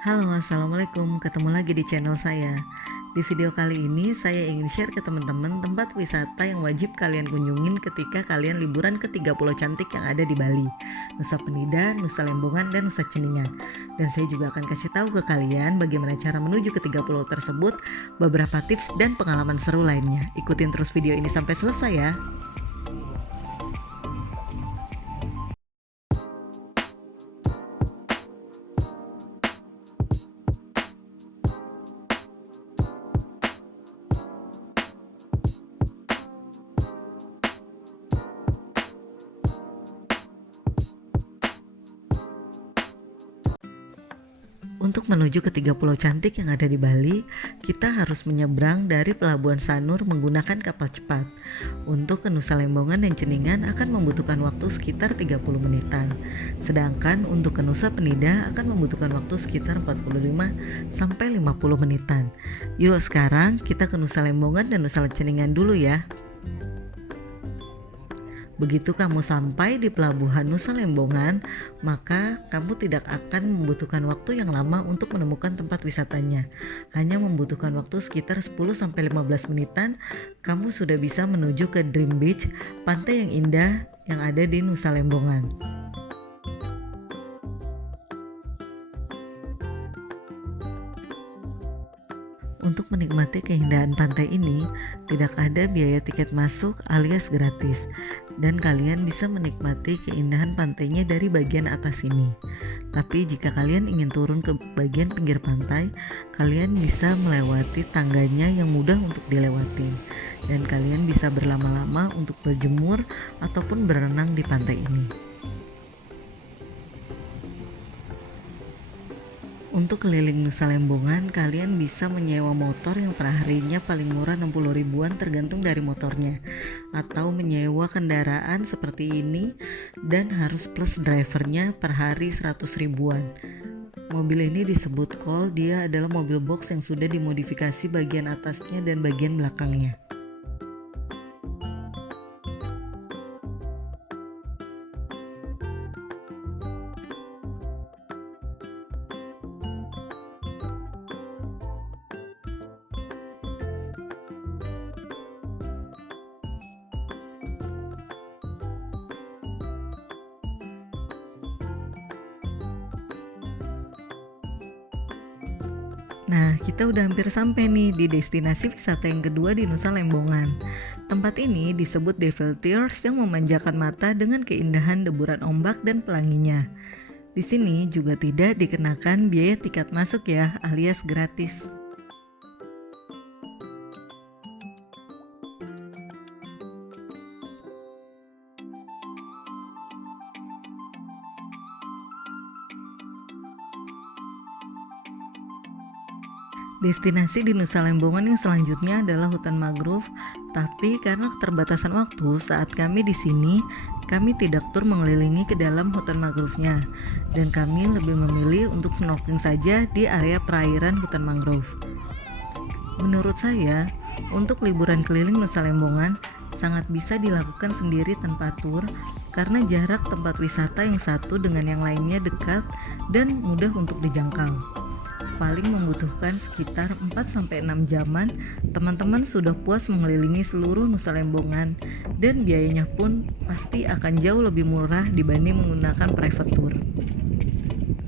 Halo, assalamualaikum. Ketemu lagi di channel saya. Di video kali ini saya ingin share ke teman-teman tempat wisata yang wajib kalian kunjungin ketika kalian liburan ke 3 pulau cantik yang ada di Bali, Nusa Penida, Nusa Lembongan, dan Nusa Ceningan. Dan saya juga akan kasih tahu ke kalian bagaimana cara menuju ke 3 pulau tersebut, beberapa tips dan pengalaman seru lainnya. Ikutin terus video ini sampai selesai ya. Untuk menuju ke 3 pulau cantik yang ada di Bali, kita harus menyeberang dari Pelabuhan Sanur menggunakan kapal cepat. Untuk ke Nusa Lembongan dan Ceningan akan membutuhkan waktu sekitar 30 menitan. Sedangkan untuk ke Nusa Penida akan membutuhkan waktu sekitar 45 sampai 50 menitan. Yuk sekarang kita ke Nusa Lembongan dan Nusa Ceningan dulu ya. Begitu kamu sampai di pelabuhan Nusa Lembongan, maka kamu tidak akan membutuhkan waktu yang lama untuk menemukan tempat wisatanya. Hanya membutuhkan waktu sekitar 10-15 menitan, kamu sudah bisa menuju ke Dream Beach, pantai yang indah yang ada di Nusa Lembongan. Untuk menikmati keindahan pantai ini, tidak ada biaya tiket masuk alias gratis, dan kalian bisa menikmati keindahan pantainya dari bagian atas ini. Tapi jika kalian ingin turun ke bagian pinggir pantai, kalian bisa melewati tangganya yang mudah untuk dilewati, dan kalian bisa berlama-lama untuk berjemur ataupun berenang di pantai ini. Untuk keliling Nusa Lembongan, kalian bisa menyewa motor yang perharinya paling murah 60 ribuan tergantung dari motornya, atau menyewa kendaraan seperti ini dan harus plus drivernya per hari 100 ribuan. Mobil ini disebut Colt, dia adalah mobil box yang sudah dimodifikasi bagian atasnya dan bagian belakangnya. Nah, kita udah hampir sampai nih di destinasi wisata yang kedua di Nusa Lembongan. Tempat ini disebut Devil Tears yang memanjakan mata dengan keindahan deburan ombak dan pelanginya. Di sini juga tidak dikenakan biaya tiket masuk ya, alias gratis. Destinasi di Nusa Lembongan yang selanjutnya adalah hutan mangrove, tapi karena keterbatasan waktu saat kami di sini, kami tidak tur mengelilingi ke dalam hutan mangrove-nya, dan kami lebih memilih untuk snorkeling saja di area perairan hutan mangrove. Menurut saya, untuk liburan keliling Nusa Lembongan sangat bisa dilakukan sendiri tanpa tur, karena jarak tempat wisata yang satu dengan yang lainnya dekat dan mudah untuk dijangkau. Paling membutuhkan sekitar 4-6 jaman, teman-teman sudah puas mengelilingi seluruh Nusa Lembongan, dan biayanya pun pasti akan jauh lebih murah dibanding menggunakan private tour.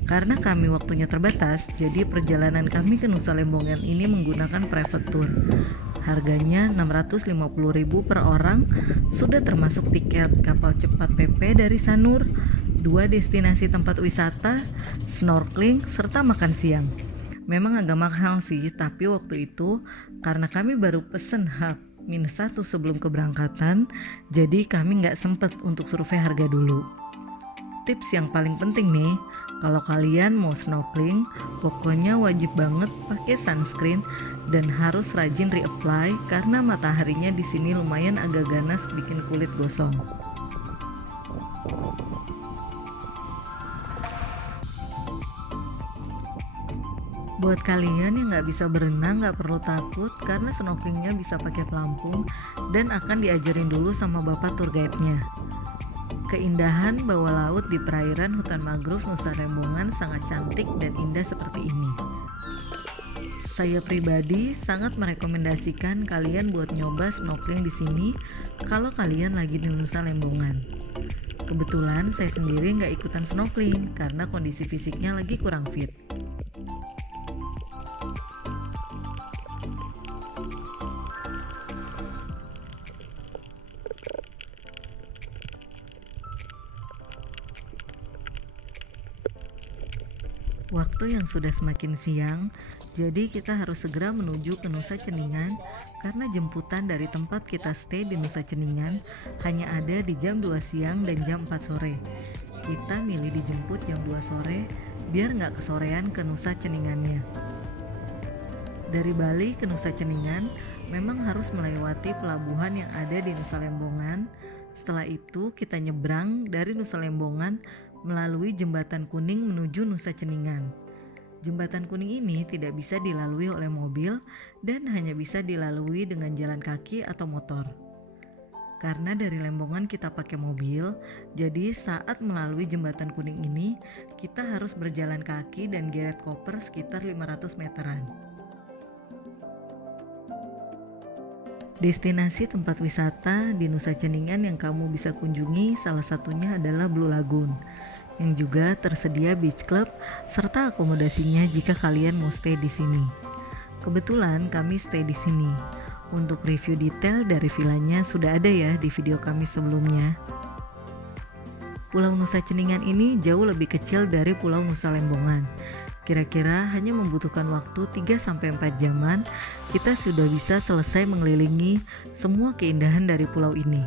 Karena kami waktunya terbatas, jadi perjalanan kami ke Nusa Lembongan ini menggunakan private tour. Harganya 650.000 per orang, sudah termasuk tiket kapal cepat PP dari Sanur, 2 destinasi tempat wisata, snorkeling, serta makan siang. Memang agak mahal sih, tapi waktu itu karena kami baru pesen H-1 sebelum keberangkatan, jadi kami nggak sempet untuk survei harga dulu. Tips yang paling penting nih, kalau kalian mau snorkeling, pokoknya wajib banget pakai sunscreen dan harus rajin reapply karena mataharinya di sini lumayan agak ganas bikin kulit gosong. Buat kalian yang nggak bisa berenang, nggak perlu takut karena snorkelingnya bisa pakai pelampung dan akan diajarin dulu sama bapak tour guide-nya. Keindahan bawah laut di perairan hutan mangrove Nusa Lembongan sangat cantik dan indah seperti ini. Saya pribadi sangat merekomendasikan kalian buat nyoba snorkeling di sini kalau kalian lagi di Nusa Lembongan. Kebetulan saya sendiri nggak ikutan snorkeling karena kondisi fisiknya lagi kurang fit. Waktu yang sudah semakin siang, jadi kita harus segera menuju ke Nusa Ceningan karena jemputan dari tempat kita stay di Nusa Ceningan hanya ada di jam 2 siang dan jam 4 sore. Kita milih dijemput jam 2 sore biar nggak kesorean ke Nusa Ceningannya. Dari Bali ke Nusa Ceningan memang harus melewati pelabuhan yang ada di Nusa Lembongan. Setelah itu kita nyebrang dari Nusa Lembongan melalui Jembatan Kuning menuju Nusa Ceningan. Jembatan Kuning ini tidak bisa dilalui oleh mobil dan hanya bisa dilalui dengan jalan kaki atau motor. Karena dari Lembongan kita pakai mobil, jadi saat melalui Jembatan Kuning ini kita harus berjalan kaki dan geret koper sekitar 500 meteran. Destinasi tempat wisata di Nusa Ceningan yang kamu bisa kunjungi salah satunya adalah Blue Lagoon, yang juga tersedia beach club serta akomodasinya jika kalian mau stay di sini. Kebetulan kami stay di sini. Untuk review detail dari villanya sudah ada ya di video kami sebelumnya. Pulau Nusa Ceningan ini jauh lebih kecil dari Pulau Nusa Lembongan. Kira-kira hanya membutuhkan waktu 3-4 jaman, kita sudah bisa selesai mengelilingi semua keindahan dari pulau ini.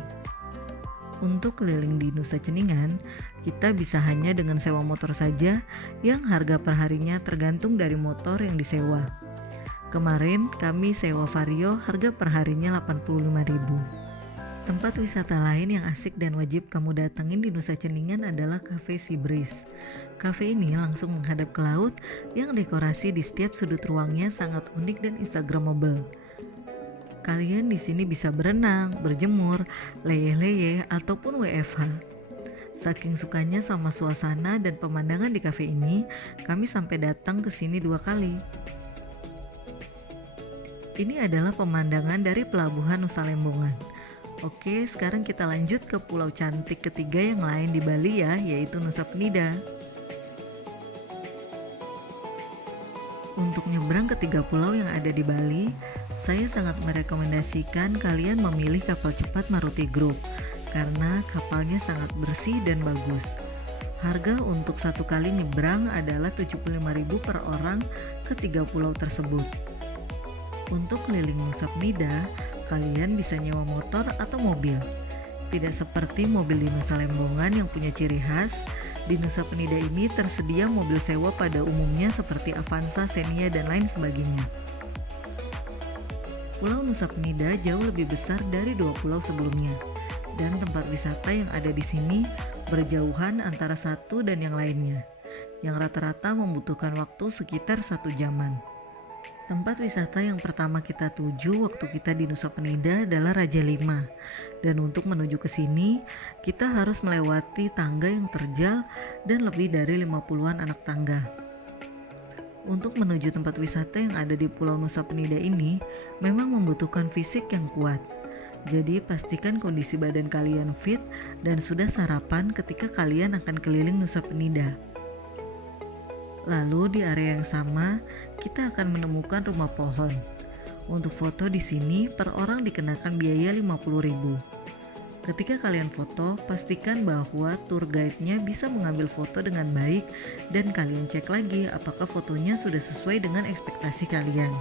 Untuk keliling di Nusa Ceningan, kita bisa hanya dengan sewa motor saja yang harga perharinya tergantung dari motor yang disewa. Kemarin kami sewa Vario, harga perharinya 85.000. Tempat wisata lain yang asik dan wajib kamu datengin di Nusa Ceningan adalah Cafe Sea Breeze. Cafe ini langsung menghadap ke laut yang dekorasi di setiap sudut ruangnya sangat unik dan instagramable. Kalian di sini bisa berenang, berjemur, leyeh-leyeh ataupun WFH. Saking sukanya sama suasana dan pemandangan di cafe ini, kami sampai datang ke sini 2 kali. Ini adalah pemandangan dari pelabuhan Nusa Lembongan. Oke, sekarang kita lanjut ke pulau cantik ketiga yang lain di Bali ya, yaitu Nusa Penida. Untuk nyebrang ke 3 pulau yang ada di Bali, saya sangat merekomendasikan kalian memilih kapal cepat Maruti Group karena kapalnya sangat bersih dan bagus. Harga untuk 1 kali nyebrang adalah 75.000 per orang ke 3 pulau tersebut. Untuk keliling Nusa Penida, kalian bisa nyewa motor atau mobil. Tidak seperti mobil di Nusa Lembongan yang punya ciri khas, di Nusa Penida ini tersedia mobil sewa pada umumnya seperti Avanza, Xenia, dan lain sebagainya. Pulau Nusa Penida jauh lebih besar dari 2 pulau sebelumnya, dan tempat wisata yang ada di sini berjauhan antara satu dan yang lainnya, yang rata-rata membutuhkan waktu sekitar 1 jaman. Tempat wisata yang pertama kita tuju waktu kita di Nusa Penida adalah Raja 5. Dan untuk menuju ke sini, kita harus melewati tangga yang terjal dan lebih dari 50-an anak tangga. Untuk menuju tempat wisata yang ada di Pulau Nusa Penida ini, memang membutuhkan fisik yang kuat. Jadi pastikan kondisi badan kalian fit dan sudah sarapan ketika kalian akan keliling Nusa Penida. Lalu di area yang sama, kita akan menemukan rumah pohon. Untuk foto di sini, per orang dikenakan biaya 50.000. Ketika kalian foto, pastikan bahwa tour guide-nya bisa mengambil foto dengan baik dan kalian cek lagi apakah fotonya sudah sesuai dengan ekspektasi kalian.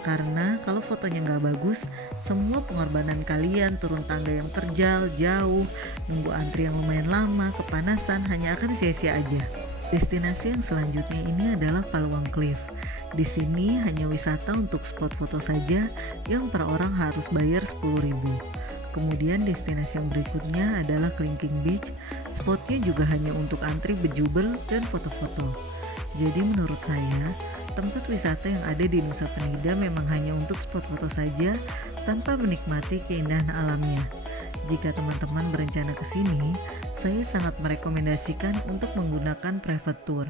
Karena kalau fotonya nggak bagus, semua pengorbanan kalian turun tangga yang terjal, jauh, nunggu antri yang lumayan lama, kepanasan, hanya akan sia-sia aja. Destinasi yang selanjutnya ini adalah Paluang Cliff. Di sini hanya wisata untuk spot foto saja yang per orang harus bayar 10.000. Kemudian destinasi yang berikutnya adalah Kelingking Beach. Spotnya juga hanya untuk antri bejubel dan foto-foto. Jadi menurut saya, tempat wisata yang ada di Nusa Penida memang hanya untuk spot foto saja tanpa menikmati keindahan alamnya. Jika teman-teman berencana ke sini, Saya sangat merekomendasikan untuk menggunakan private tour.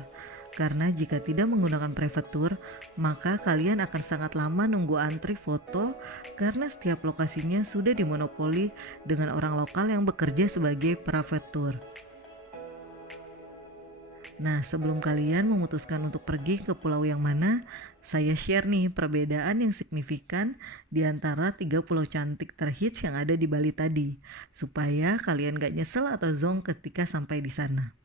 Karena jika tidak menggunakan private tour, maka kalian akan sangat lama nunggu antri foto karena setiap lokasinya sudah dimonopoli dengan orang lokal yang bekerja sebagai private tour. Nah, sebelum kalian memutuskan untuk pergi ke pulau yang mana, saya share nih perbedaan yang signifikan di antara 3 pulau cantik terhits yang ada di Bali tadi, supaya kalian gak nyesel atau zonk ketika sampai di sana.